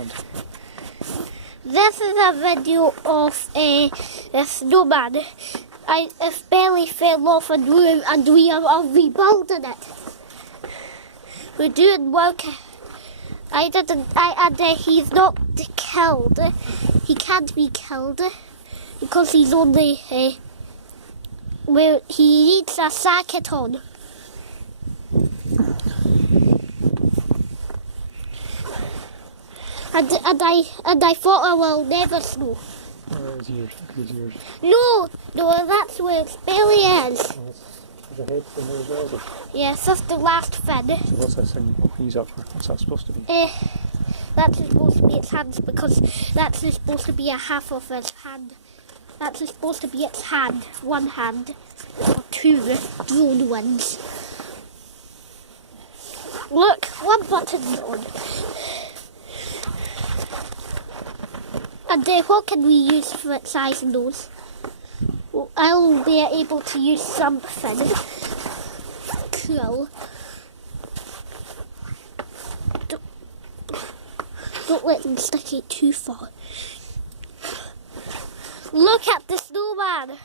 hand. This is a video of a snowman. His belly fell off and we are rebuilding it. We're doing work. He's not killed. He can't be killed because he's only where he needs a socket on. And I thought I will never snow. Where is yours? Look at yours. No, that's where its belly is. There's a head in there as well. Then. Yes, that's the last fin. So what's this thing he's up for? What's that supposed to be? That's supposed to be its hands because that's supposed to be a half of its hand. That's supposed to be its hand, one hand, or two drawn ones. Look, one button's on. And what can we use for its eyes and nose? Well, I'll be able to use something cool. Don't let them stick it too far. Look at the snowman.